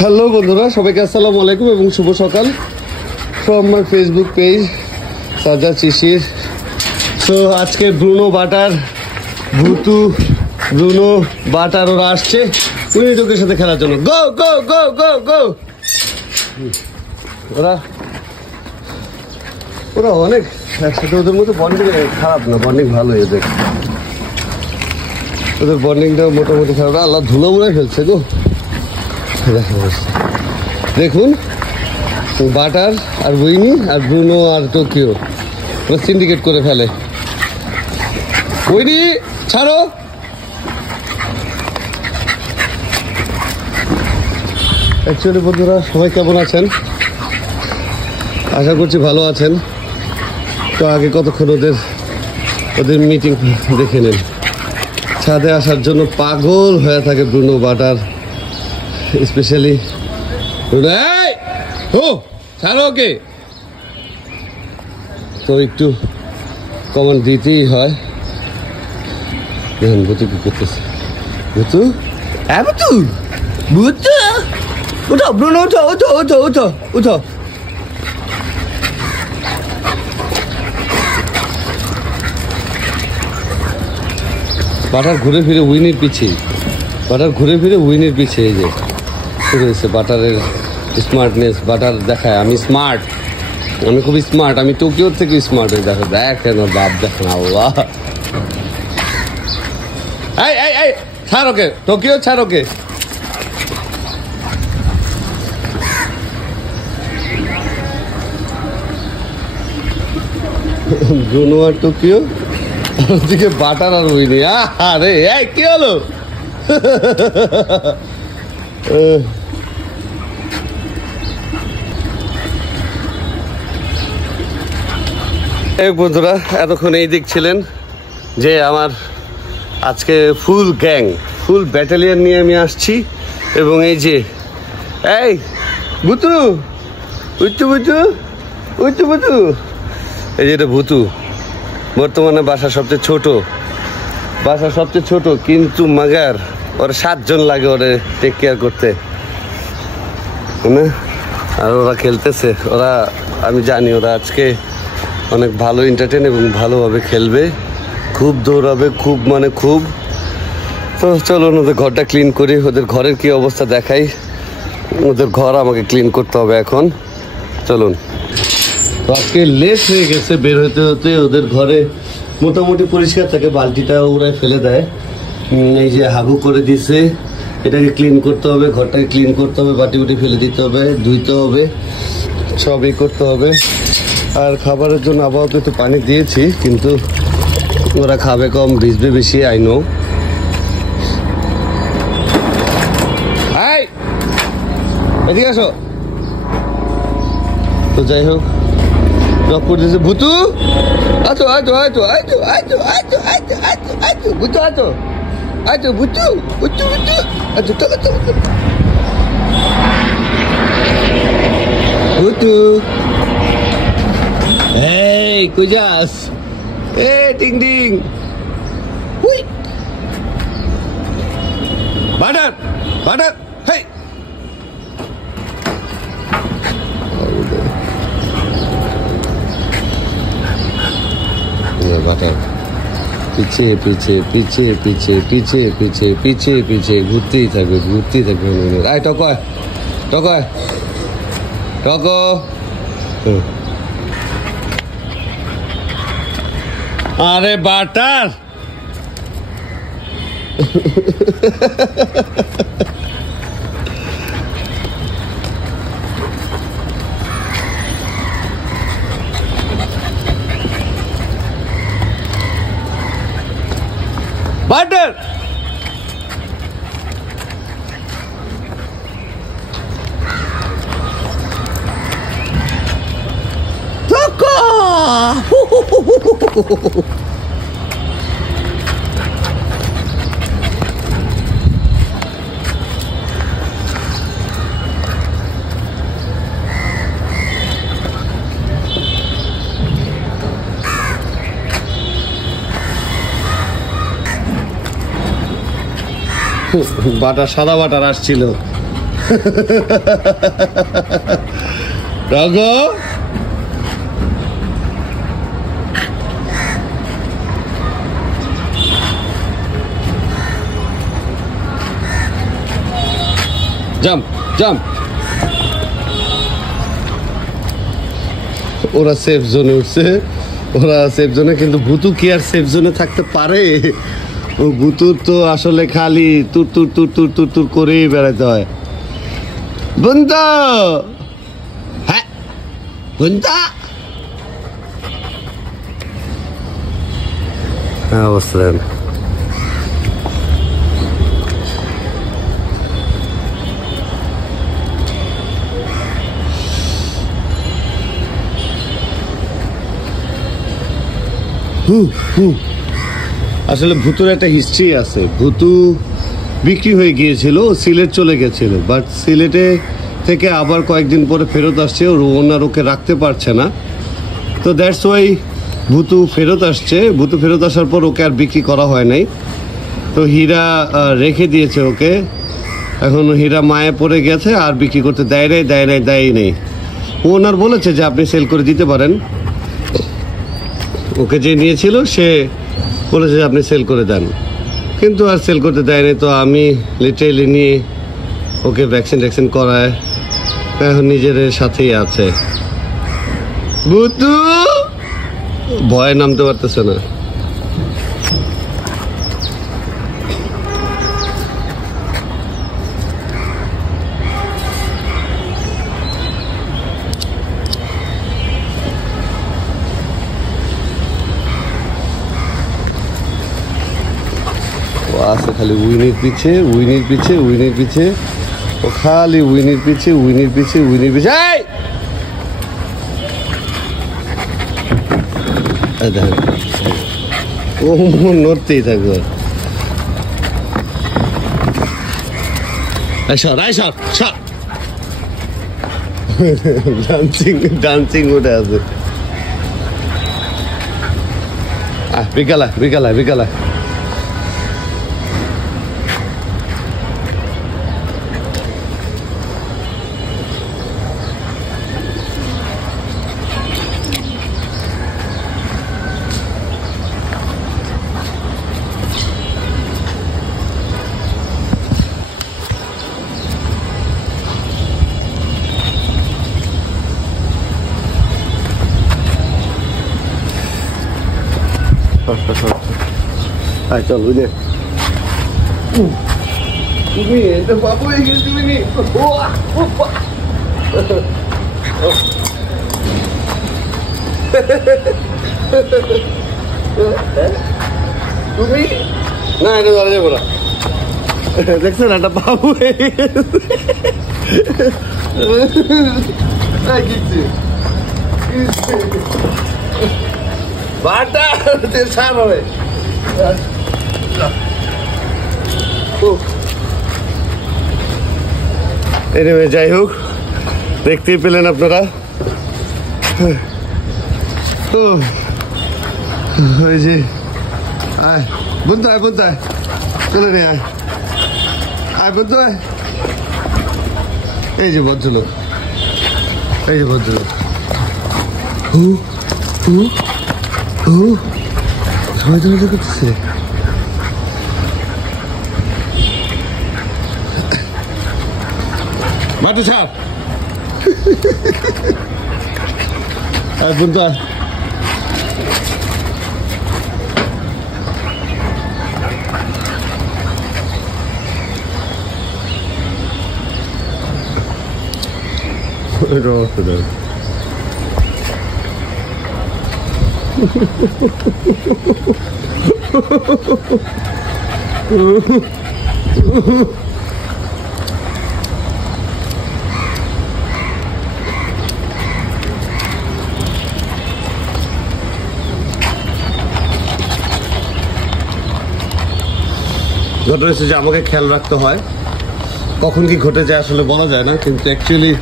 Hello বন্ধুরা, সবাইকে আসসালামু আলাইকুম এবং শুভ সকাল from my Facebook page Sajjad Shishir. So আজকে Bruno Butter, Bhutu, Bruno Butter ওরা আসছে উইনিডগের সাথে খেলার জন্য। গো গো গো গো গো। ওরা ওরা অনেক একসাথে, ওদের মধ্যে বন্ডিং খারাপ না, বন্ডিং ভালো। ওদের বন্ডিংটাও মোটামুটি খারাপ না। আল্লাহ ধুলো মুড়ে ফেলছে গো। দেখুন, বাটার আর উইনি আর ব্রুনো আর টোকিও ওরা সিন্ডিকেট করে ফেলে। উইনি ছাড়ো। অ্যাকচুয়ালি বন্ধুরা, সবাই কেমন আছেন? আশা করছি ভালো আছেন। তো আগে কতক্ষণ ওদের মিটিং দেখে নেন। ছাদে আসার জন্য পাগল হয়ে থাকে ব্রুনো বাটার, স্পেশালি ছাড়ো ওকে। তো একটু কমান দিতেই হয়। দেখুন ভুতু কি করতেছে। ভুতু ভুতু ভুতু উঠো, ব্রুনো উঠো উঠো উঠো উঠো উঠো। বাটার ঘুরে ফিরে উইনের পিছিয়ে, বাটার ঘুরে ফিরে উইনের পিছিয়ে। এই যে শুরু হয়েছে বাটারের স্মার্টনেস। বাটার দেখায় আমি স্মার্ট, আমি খুব স্মার্ট, আমি টোকিওর থেকে স্মার্ট হয়ে দেখো। দেখেন ওর বাপ, দেখেন আল্লাহ। এই ছাড় ওকে, টোকিও ছাড় ওকে। ব্রুনো আর টোকিও, ওদিকে বাটার আর উইনি। আরে এই কি হলো? বন্ধুরা, এতক্ষণ এই দেখছিলেন যে আমার আজকে ফুল গ্যাং, ফুল ব্যাটালিয়ন নিয়ে আমি আসছি। এবং এই যে এই ভুতু উচ্চু বুচু উচ্চু বুচু, এই যে এটা ভুতু। বর্তমানে বাসা সবচেয়ে ছোট, কিন্তু মাগার ওর 7 জন লাগে ওরে টেক কেয়ার করতে। আর ওরা খেলতেছে, ওরা আমি জানি ওরা আজকে অনেক ভালো এন্টারটেন এবং ভালোভাবে খেলবে, খুব দৌড়াবে, খুব খুব। তো চলুন ওদের ঘরটা ক্লিন করি, ওদের ঘরের কি অবস্থা দেখাই। ওদের ঘর আমাকে ক্লিন করতে হবে এখন, চলুন। আজকে লেট হয়ে গেছে বের হতে হতে। ওদের ঘরে মোটামুটি পরিষ্কার থাকে, বালতিটা ওরা ফেলে দেয়। এই যে হাগু করে দিছে, এটাকে ক্লিন করতে হবে, ঘরটাকে ক্লিন করতে হবে, বাটি বুটি ফেলে দিতে হবে, ধুইতে হবে, সবই করতে হবে। আর খাবারের জন্য আপাতত একটু পানি দিয়েছি, কিন্তু ওরা খাবে কম, ভিজবে বেশি। I know. এদিকে আসো। তো যাই হোক, নক করতেছে ভুতু, আছো আছো আছো আছো আছো আছো আছো আছো আছো ভুতু আছো আছো ভুতু ভুতু ভুতু আছো তো ভুতু। এই কই যাস? এ টিং টিং হুই বাটার বাটার। হেই বাটার পিছিয়ে পিছিয়ে পিছিয়ে পিছিয়ে পিছিয়ে পিছিয়ে পিছিয়ে পিছিয়ে ঘুরতেই থাকবে। আয় টকয় টকয় টক। আরে বাটার বাটার বাটার সাদা বাটার আসছিল রাগো জাম্প জাম্প। ওরা সেফ জোনে উঠছে, ওরা সেফ জোনে, কিন্তু ভুতু কি আর সেফ জোনে থাকতে পারে? ও ভুতুর তো আসলে খালি তুর তুর তুর তুর তুর তুর করেই বেড়াতে হয়। বন্ধু, হ্যাঁ বন্ধু, হ্যাঁ অবস্থা দেন। আসলে ভুতুর একটা হিস্ট্রি আছে। ভুতু বিক্রি হয়ে গিয়েছিল, সিলেট চলে গেছিল, বাট সিলেটে থেকে আবার কয়েকদিন পরে ফেরত আসছে। ওর ওনার ওকে রাখতে পারছে না, তো দ্যাটস ওয়াই ভুতু ফেরত আসছে। ভুতু ফেরত আসার পর ওকে আর বিক্রি করা হয় নাই, তো হীরা রেখে দিয়েছে ওকে। এখন হীরা মায়ে পড়ে গেছে, আর বিক্রি করতে দেয় নেই। ওনার বলেছে যে আপনি সেল করে দিতে পারেন। ওকে যে নিয়েছিল সে বলেছে যে আপনি সেল করে দেন, কিন্তু আর সেল করতে দেয়নি। তো আমি লিটারেলি নিয়ে ওকে ভ্যাকসিন করায়, এখন নিজের সাথেই আছে। ভুতু ভয়ে নামতে পারতেছে না। আছে খালি উইনির পিছে ও খালি উইনির পিছে। ও নড়তেই থাকবে। ডান্সিং উঠে আছে। বিকালা চল বুঝে তুমি এটা বাবু হয়ে গেছি তুমি না, এটা ধরা যাবো না। দেখছেন একটা বাবু হয়ে গেছে। বাটা সার হবে। এনিওয়ে যাই হোক, দেখতেই পেলেন আপনারা। ওই যে আয় বন্ধু, চলে নে, আয় বন্ধু, এই যে ভদ্রলোক, সবাই তো মজা করতেছে। মাঠে ছাপ বন্ধু, ঘটনা হচ্ছে যে আমাকে খেয়াল রাখতে হয়, কখন কি ঘটে যায় আসলে বলা যায় না। কিন্তু অ্যাকচুয়ালি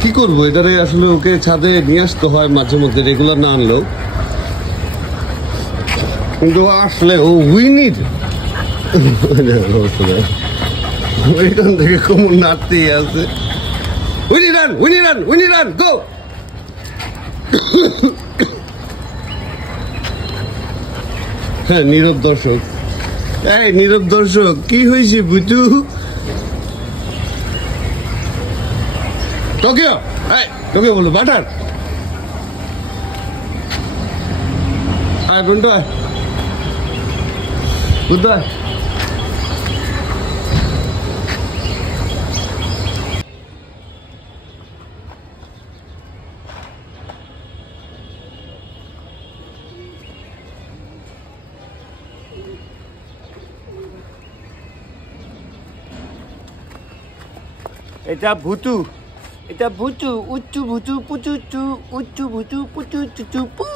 কি করবো, এটারে আসলে ওকে ছাদে নিয়ে আসতে হয় মাঝে মধ্যে, রেগুলার না আনলেও। কিন্তু আসলে ও উইনির ওইখান থেকে কোমর নাড়তেই আছে। Winnie run, Winnie run, Winnie run, go. হ্যাঁ, নীরব দর্শক। এই নীরব দর্শক, কি হয়েছে বুঝু? টোকিও, টোকিও বলো বাটার। গুন্ডু বুদ্ধ এটা ভুতু, এটা ভুতু, উচ্চু ভুতু পুচু চু, উচ্চু ভুতু পুচু চুচু পু,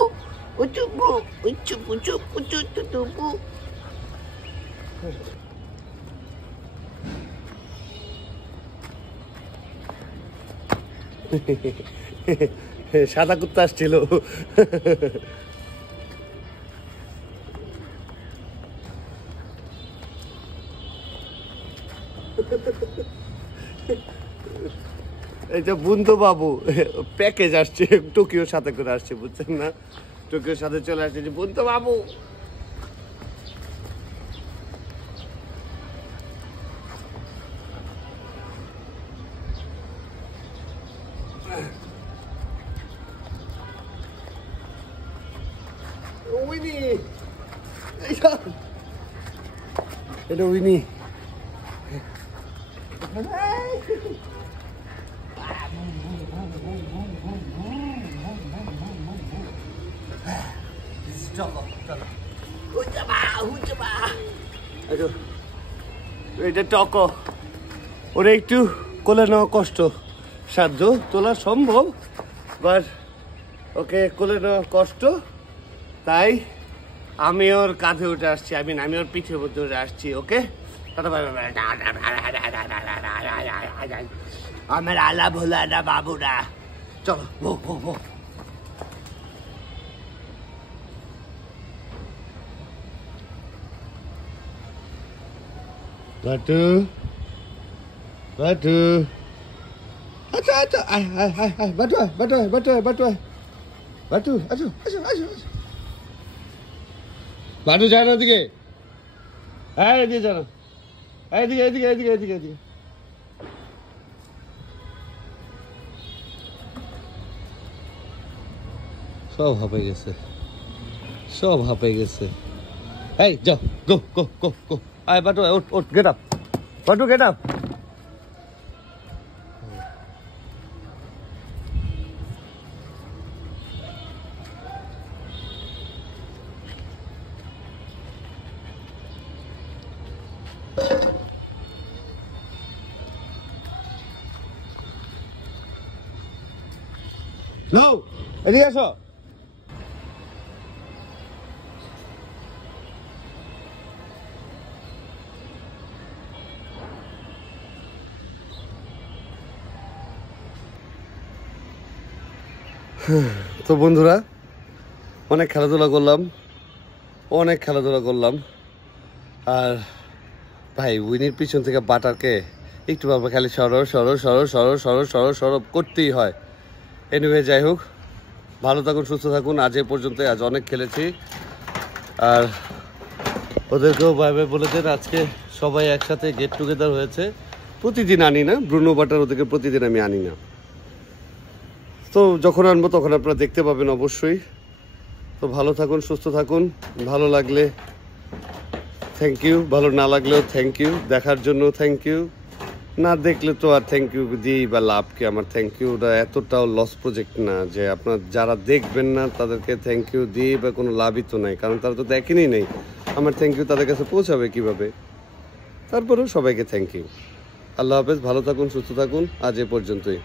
উচ্চু পু, উচ্চু পুচু পুচু চুচু পু। সাদা কুত্তা আসছিল। এই যে বুন্ধু বাবু প্যাকেজ আসছে, টোকিওর সাথে করে আসছে, বুঝছেন না? টোকিওর সাথে চলে আসছে যে বুন্ধু বাবু। উইনি, এটা উইনি। এটা টকো, ওরা একটু কোলে নেওয়া কষ্ট সাধ্য, তোলা সম্ভব, বাট ওকে কোলে নেওয়া কষ্ট, তাই আমি ওর কাঁধে উঠে আসছি, আমি ওর পিঠের মধ্যে উঠে আসছি। ওকে, আমার আলা ভোলা না বাবুরা, চলো। বাটু, বাটু, আচ্ছা আচ্ছা, বাটু বাটু বাটু বাটু বাটু, আচ্ছা আচ্ছা আচ্ছা, বাটু যায় না ওদিকে, হ্যাঁ এদিকে জানো, এদিকে এদিকে এদিকে এদিকে এদিকে। সব হাঁপে গেছে, সব হাঁপে গেছে। এই যাও, গো গো গো গো, আয় বাটু, ওঠ ওঠ, get up বাটু, get up. No, এদিকে আসো। তো বন্ধুরা, অনেক খেলাধুলা করলাম, আর ভাই উইনির পিছন থেকে বাটারকে একটু বাবা খালি সরব করতেই হয়। এনিওয়ে, যাই হোক, ভালো থাকুন, সুস্থ থাকুন। আজ এ পর্যন্ত, আজ অনেক খেলেছি, আর ওদেরকেও বাই বাই বলে দেন। আজকে সবাই একসাথে গেট টুগেদার হয়েছে। প্রতিদিন আনি না ব্রুনো বাটার, ওদেরকে প্রতিদিন আমি আনি না, তো যখন আনবো তখন আপনারা দেখতে পাবেন অবশ্যই। তো ভালো থাকুন, সুস্থ থাকুন। ভালো লাগলে থ্যাংক ইউ, ভালো না লাগলেও থ্যাংক ইউ, দেখার জন্য থ্যাংক ইউ, না দেখলে তো আর থ্যাংক ইউ দিই বা লাভ কি? আমার থ্যাংক ইউটা এতটাও লস প্রজেক্ট না যে আপনার যারা দেখবেন না তাদেরকে থ্যাংক ইউ দিই বা কোনো লাভই তো নাই, কারণ তারা তো দেখেনই নেই। আমার থ্যাংক ইউ তাদের কাছে পৌঁছাবে কিভাবে? তারপরেও সবাইকে থ্যাংক ইউ। আল্লাহ হাফেজ, ভালো থাকুন, সুস্থ থাকুন। আজ এ পর্যন্তই।